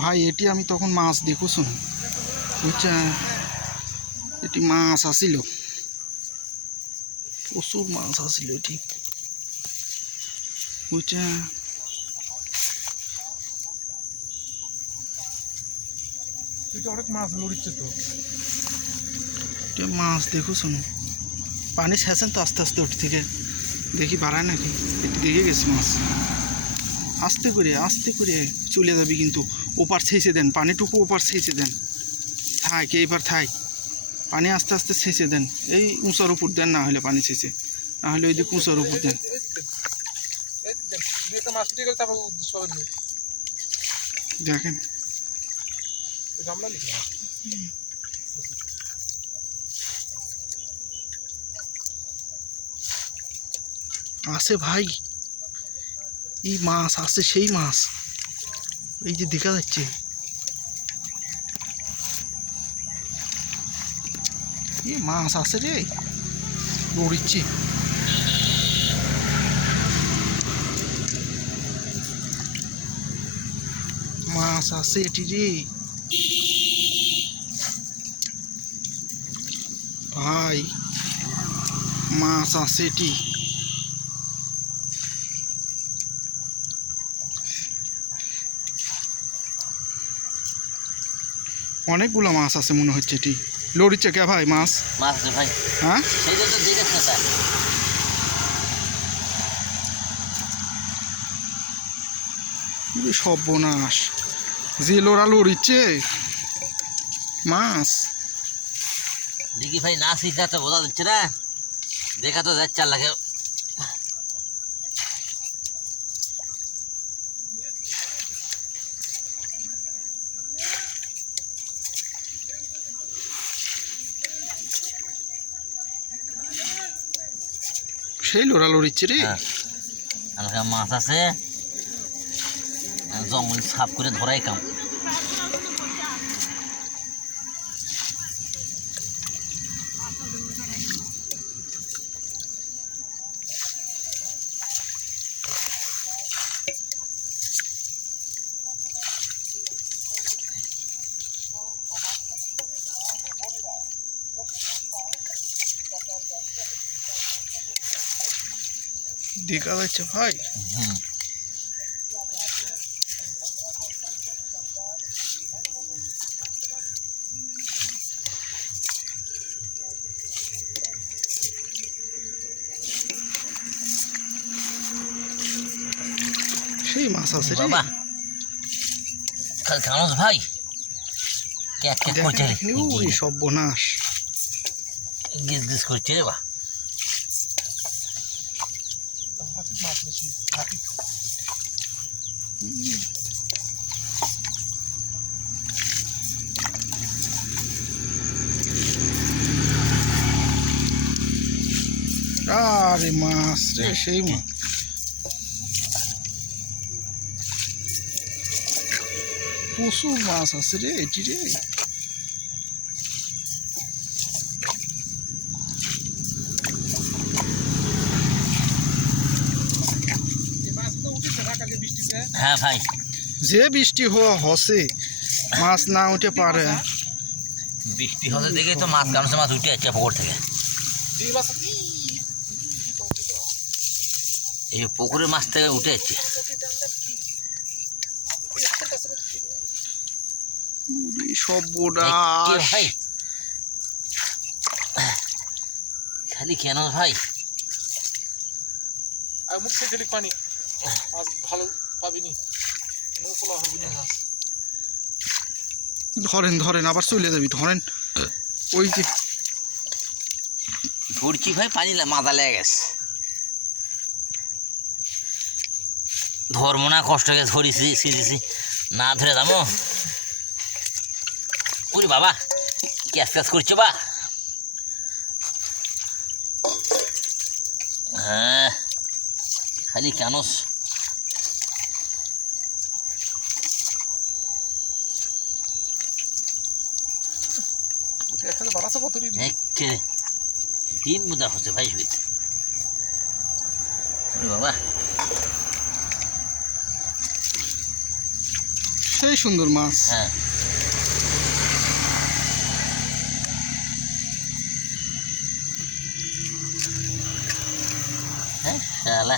ভাই এটি আমি তখন মাছ দেখুছুন বুঝছেন, এটি মাছ আসিল, প্রচুর মাছ আসিল এটি বুঝছেন। অনেক মাছ লড়িচ্ছে তো, মাছ দেখুছুন, পানি ছেঁচেন তো আস্তে আস্তে ওটি থেকে, দেখি বাড়ায় নাকি, এটি দেখে গেছি মাছ। আস্তে করে চলে যাবি, কিন্তু ওপার ছেঁচে দেন, পানিটুকু ওপার ছেঁচে দেন, থাক এইবার থাক, পানি আস্তে আস্তে ছেঁচে দেন, এই উঁচার উপর দেন, না হলে পানি ছেঁচে, না হলে ওই দিক উঁচার উপর দেন। দেখেন আছে ভাই, এই মাছ আছে, সেই মাছ এই যে দেখা যাচ্ছে, এই মাছ আছে রে, দৌড়িচ্ছে, মাছ আছে এটি রে ভাই, মাছ আছে এটি। অনেকগুলো মাছ আছে মনে হচ্ছে, এটি লড়িচ্ছে কে ভাই, মাছ মাছ আছে ভাই, হ্যাঁ সেইটা তো দেখেছ না স্যার। সর্বনাশ, যে লোড়া লড়িচ্ছে মাছ, দেখি ভাই না শিখা তো বোঝা যাচ্ছে না, দেখা তো যাচ্ছে আল্লাহকে। সেই লোড়া লড়িচ্ছে রে। আমাকে মাছ আছে, জঙ্গল সাফ করে ধরাই কাম। দেখা যাচ্ছে ভাই, সেই মাছ আছে রে বাবা কাল কানস ভাই কে করছে রে, ওই সর্বনাশ, গিজ গিজ করছে রে বা। আরে মাছ রে, সেই মাছ, প্রচুর মাছ আছে রে এটি রে। হ্যাঁ ভাই, যে বৃষ্টি হসে মাছ না উঠে পারে, বৃষ্টি হতে দেখে তো মাছ কানসে মাছ উঠে যাচ্ছে পুকুর থেকে। এই পুকুরের মাছ থেকে উঠে যাচ্ছে। সর্বনাশ ভাই খালি কেন ভাই, মুখ থেকে পানি ভালো পাবিনি, ধরেন ধরেন, আবার চলে যাবি, ধরেন ওই যে ধরছি ভাই, পানি মাথা লেগে গেছে, ধরবো না, কষ্ট হয়ে ধরিছি সিঁড়িছি, না ধরে যাবো। ওরে বাবা ক্যাশ ক্যাশ করছো বা, হ্যাঁ খালি কেনস, ডিম মুদা হচ্ছে ভাই বাবা। সেই সুন্দর মাছ। হ্যাঁ হ্যাঁ শালা